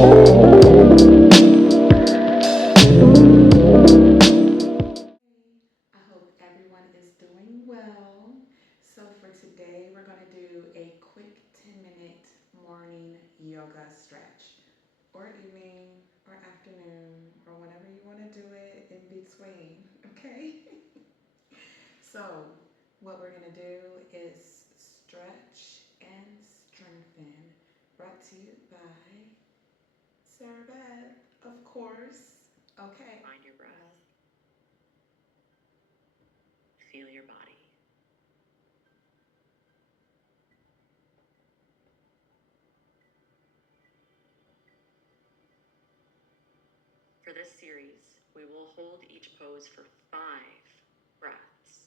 hope everyone is doing well. So, for today, we're going to do a quick 10-minute morning yoga stretch, or evening, or afternoon, or whenever you want to do it in between. Okay? So, what we're going to do is stretch and strengthen. Brought to you by Sarabeth, of course. Okay. Find your breath. Feel your body. For this series, we will hold each pose for 5 breaths.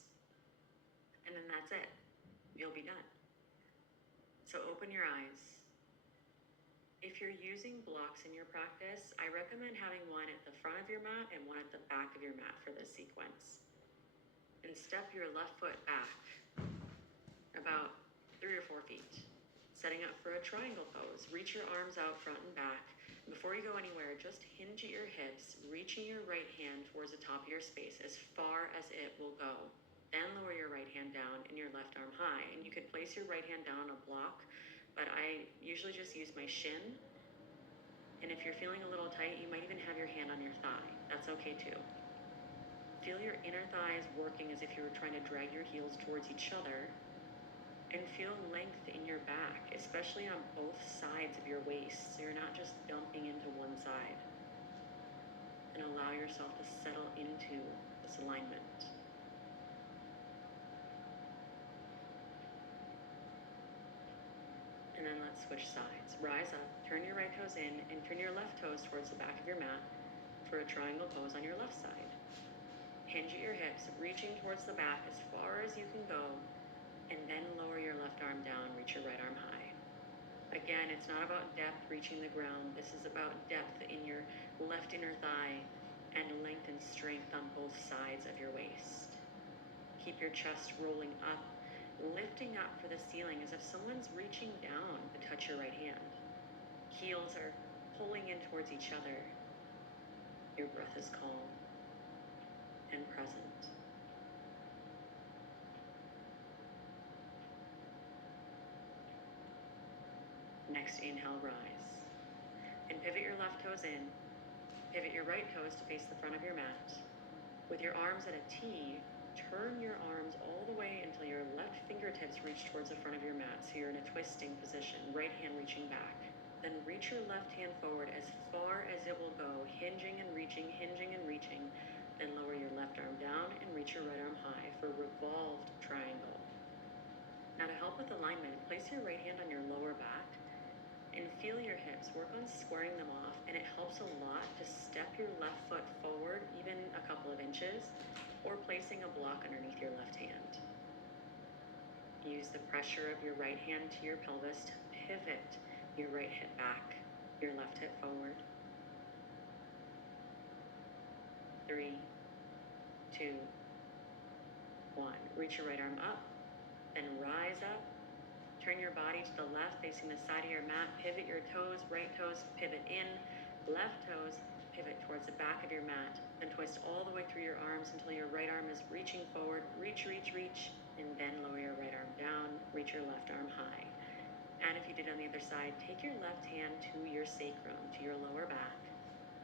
And then that's it. You'll be done. So open your eyes. If you're using blocks in your practice, I recommend having one at the front of your mat and one at the back of your mat for this sequence. And step your left foot back about 3 or 4 feet. Setting up for a triangle pose. Reach your arms out front and back. Before you go anywhere, just hinge at your hips, reaching your right hand towards the top of your space as far as it will go. Then lower your right hand down and your left arm high. And you could place your right hand down on a block, but I usually just use my shin. And if you're feeling a little tight, you might even have your hand on your thigh. That's okay too. Feel your inner thighs working as if you were trying to drag your heels towards each other. And feel length in your back, especially on both sides of your waist, so you're not just dumping into one side. And allow yourself to settle into this alignment. And then let's switch sides. Rise up, turn your right toes in, and turn your left toes towards the back of your mat for a triangle pose on your left side. Hinge at your hips, reaching towards the back as far as you can go, and then lower your left arm down, reach your right arm high. Again, it's not about depth reaching the ground. This is about depth in your left inner thigh and length and strength on both sides of your waist. Keep your chest rolling up, lifting up for the ceiling as if someone's reaching down to touch your right hand. Heels are pulling in towards each other. Your breath is calm and present. Next, inhale, rise. And pivot your left toes in. Pivot your right toes to face the front of your mat. With your arms at a T, turn your arms all the way until your left fingertips reach towards the front of your mat. So you're in a twisting position, right hand reaching back. Then reach your left hand forward as far as it will go, hinging and reaching, hinging and reaching. Then lower your left arm down and reach your right arm high for revolved triangle. Now to help with alignment, place your right hand on your lower back and feel your hips. Work on squaring them off, and it helps a lot to step your left foot forward even a couple of inches, or placing a block underneath your left hand. Use the pressure of your right hand to your pelvis to pivot your right hip back, your left hip forward. 3, 2, 1. Reach your right arm up, then rise up. Turn your body to the left, facing the side of your mat. Pivot your toes, right toes pivot in, left toes pivot towards the back of your mat. Then twist all the way through your arms until your right arm is reaching forward. Reach, reach, reach, and then lower your right arm down. Reach your left arm high. And if you did on the other side, take your left hand to your sacrum, to your lower back.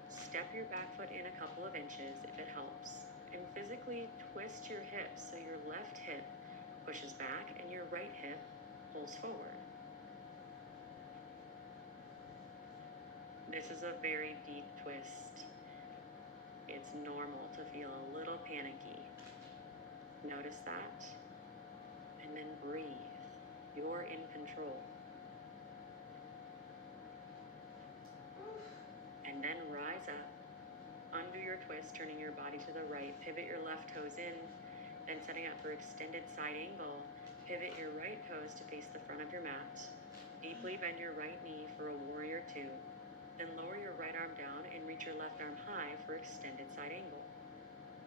Step your back foot in a couple of inches if it helps. And physically twist your hips so your left hip pushes back and your right hip pulls forward. This is a very deep twist. It's normal to feel a little panicky. Notice that, and then breathe. You're in control. And then rise up. Undo your twist, turning your body to the right. Pivot your left toes in, then setting up for extended side angle. Pivot your right toes to face the front of your mat. Deeply bend your right knee for a warrior 2. Then lower your right arm down and reach your left arm high for extended side angle.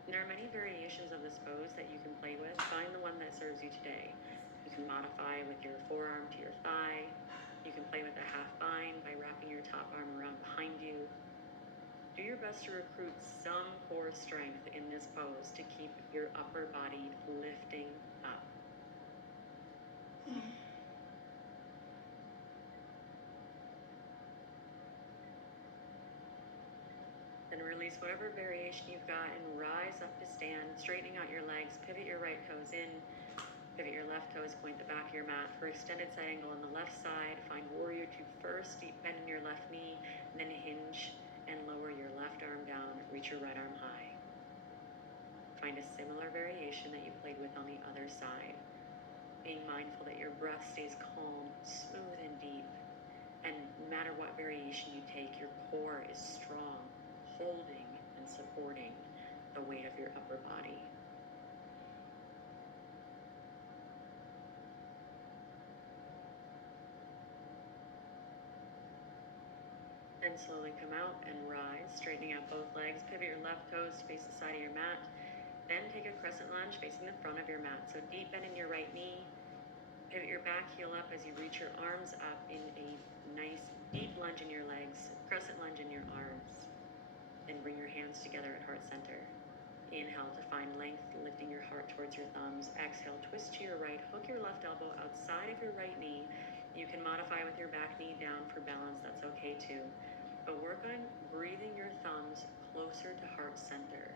There are many variations of this pose that you can play with. Find the one that serves you today. You can modify with your forearm to your thigh. You can play with a half bind by wrapping your top arm around behind your best to recruit some core strength in this pose to keep your upper body lifting up. Then release whatever variation you've got and rise up to stand, straightening out your legs, pivot your right toes in, pivot your left toes, point the back of your mat for extended side angle on the left side. Find warrior two first, deep bend in your left knee, and then hinge and lower your left arm down, reach your right arm high. Find a similar variation that you played with on the other side, being mindful that your breath stays calm, smooth, and deep. And no matter what variation you take, your core is strong, holding and supporting the weight of your upper body. Then slowly come out and rise, straightening out both legs. Pivot your left toes to face the side of your mat. Then take a crescent lunge facing the front of your mat. So deep bend in your right knee. Pivot your back heel up as you reach your arms up in a nice deep lunge in your legs, crescent lunge in your arms. Then bring your hands together at heart center. Inhale to find length, lifting your heart towards your thumbs. Exhale, twist to your right, hook your left elbow outside of your right knee. You can modify with your back knee down for balance, that's okay too. But work on breathing your thumbs closer to heart center.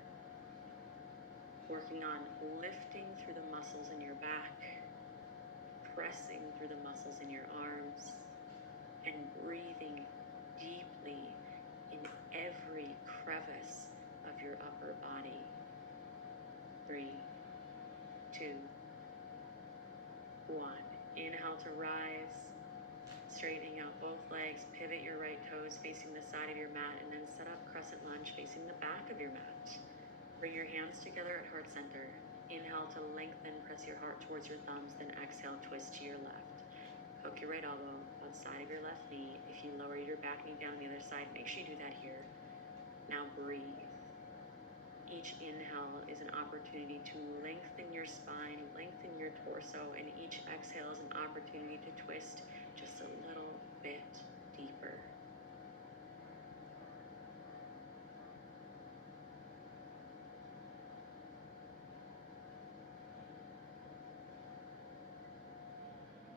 Working on lifting through the muscles in your back, pressing through the muscles in your arms, and breathing deeply in every crevice of your upper body. 3, 2, 1. Inhale to rise, straightening out both legs, pivot your right toes facing the side of your mat, and then set up crescent lunge facing the back of your mat. Bring your hands together at heart center. Inhale to lengthen, press your heart towards your thumbs, then exhale, twist to your left. Hook your right elbow outside of your left knee. If you lower your back knee down the other side, make sure you do that here. Now breathe. Each inhale is an opportunity to lengthen your spine, lengthen your torso, and each exhale is an opportunity to twist just a little bit deeper.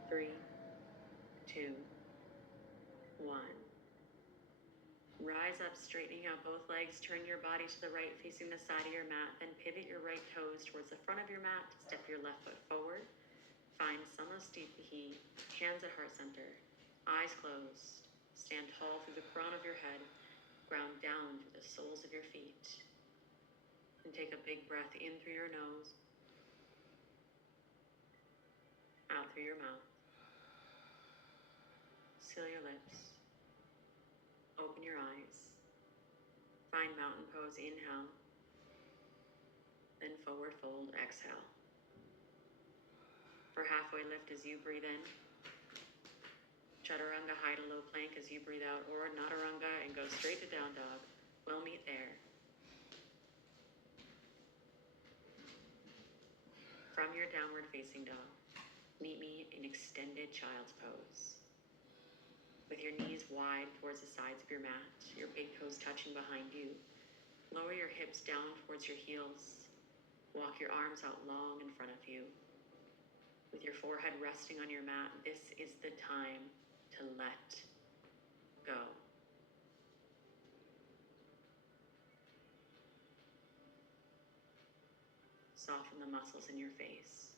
Three, 2, 1. Rise up, straightening out both legs. Turn your body to the right, facing the side of your mat. Then pivot your right toes towards the front of your mat. Step your left foot forward. Find Samasthiti, hands at heart center. Eyes closed. Stand tall through the crown of your head. Ground down through the soles of your feet. And take a big breath in through your nose. Out through your mouth. Seal your lips. Open your eyes. Find mountain pose, inhale. Then forward fold, exhale. For halfway lift as you breathe in. Chaturanga, high to low plank as you breathe out, or Nataranga and go straight to down dog. We'll meet there. From your downward facing dog, meet me in extended child's pose. With your knees wide towards the sides of your mat, your big toes touching behind you. Lower your hips down towards your heels. Walk your arms out long in front of you. With your forehead resting on your mat, this is the time to let go. Soften the muscles in your face.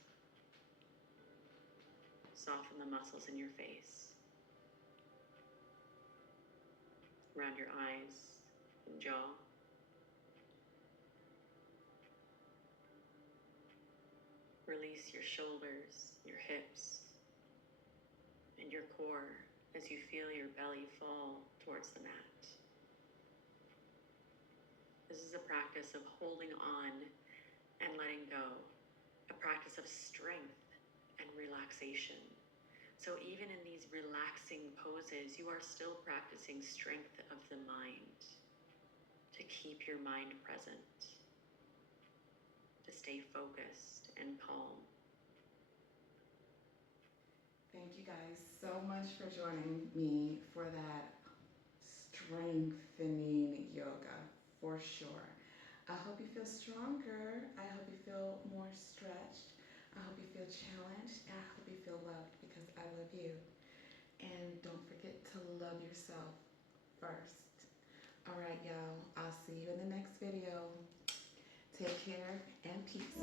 Soften the muscles in your face. Around your eyes and jaw. Release your shoulders, your hips, and your core as you feel your belly fall towards the mat. This is a practice of holding on and letting go, a practice of strength and relaxation. So even in these relaxing poses, you are still practicing strength of the mind, to keep your mind present, to stay focused and calm. Thank you guys so much for joining me for that strengthening yoga. sure. I hope you feel stronger. I hope you feel more stretched. I hope you feel challenged. I hope you feel loved because I love you. And don't forget to love yourself first. All right, y'all. I'll see you in the next video. Take care and peace.